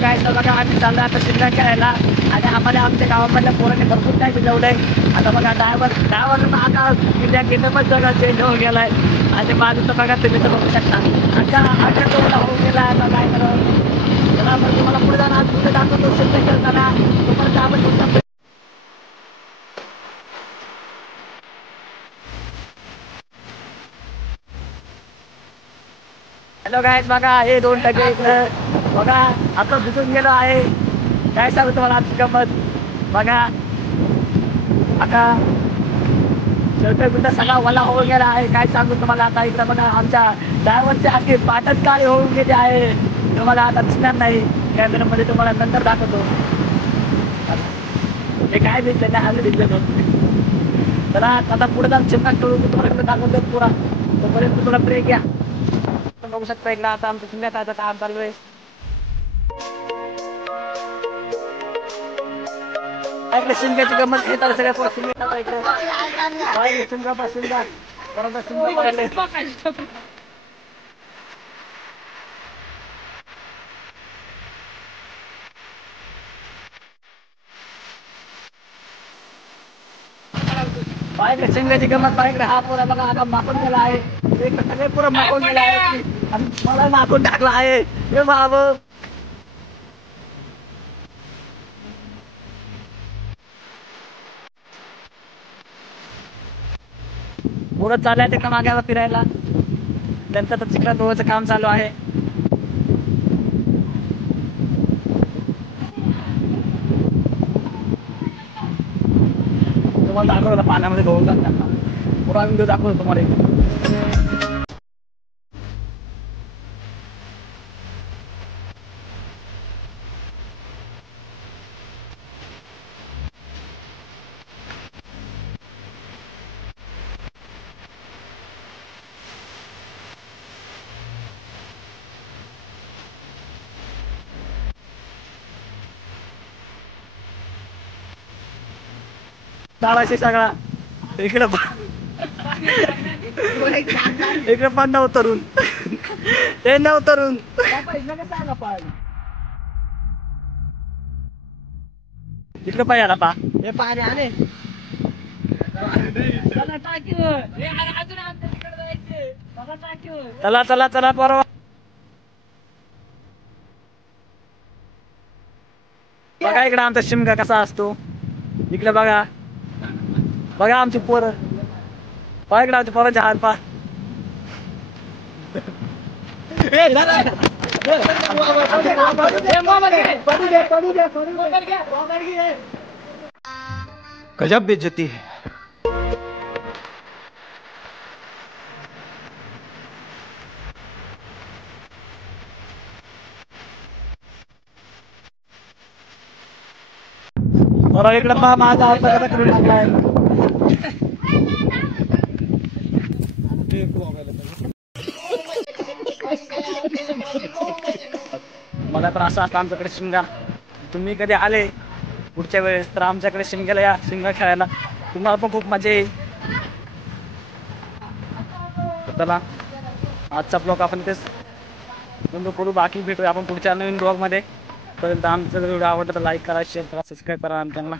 काय तर बघा आम्ही चाललो आता शिमला खेळायला आणि आम्हाला आमच्या गावामधल्या पोरांनी भरपूर काय शिजवलंय. आता बघा ड्रायव्हर आता इंडिया गेमच सगळं चेंज होऊन गेलाय आणि माझं तर बघा तुम्ही तर बघू शकता अशा तोडा होऊन गेला. आता काय करावं चला आपण तुम्हाला पुढे जाणार पुढे दाखवतो शिमला खेळताना तुम्हाला आपण तुमचा. हॅलो गायज बघा हे 2% इकडं बघा आता भिजून गेलो आहे. काय सांगू तुम्हाला आजची गंमत बघा आता शेवटी सगळा वला होऊन गेला आहे. काय सांगू तुम्हाला आता इकडं बघा आमच्या ड्रायव्हरचे आखी पाठच काळे होऊन गेले आहे. तुम्हाला आता दिसणार नाही कॅमेरामध्ये तुम्हाला नंतर दाखवतो. हे काय दिसलं नाही आम्ही दिसलं चला आता पुढे जाऊन चिमका करून तुम्हाला दाखवतो पुरा तोपर्यंत तुला ब्रेक घ्या. बघू शकता एकदा आता आमचं संध्याकाळचं काम चालू आहे. इकडे शिमग्याची गंमत घेतात सगळ्या पोरं शिमगा इकडे शिमगा पासून जा बरोबर शिमगा बाईकडे शिमग्याची गंमत बाईकडे हा पोरा बघा आता माकून गेला आहे. सगळे पुरं माकून गेला आहे आणि मला माकून टाकला आहे हे बाबा. पुरं चाललंय ते माग्यावर फिरायला नंतर तर चिखलात धुवायचं काम चालू आहे. तुम्हाला दाखवलं पाण्यामध्ये धुवून जातात पुरा व्हिडिओ दाखवतो तुम्हाला. चालायचे सगळा इकडे इकडे पण नवतरून ते नवतरून इकडे पाय आला पा हे पाणी आले चला चला चला परवा बघा इकडे आमचा शिमगा कसा असतो. इकडे बघा बघा आमची पोरं बघा इकडे आमच्या पोरांचे हात पा गजब बेइज्जती है. बरं इकडे पहा माझा हात कसा करून लागलाय. मला तर असं असतं आमच्याकडे शिमगा. तुम्ही कधी आले पुढच्या वेळेस तर आमच्याकडे शिमग्याला या शिमगा खेळायला तुम्हाला पण खूप मजा येईल. चला आजचा ब्लॉग आपण तेच बंद करू. बाकी भेटूया आपण पुढच्या नवीन ब्लॉग मध्ये. पर्यंत आमचा व्हिडिओ आवडला तर लाईक करा शेअर करा सबस्क्राईब करा आणि त्यांना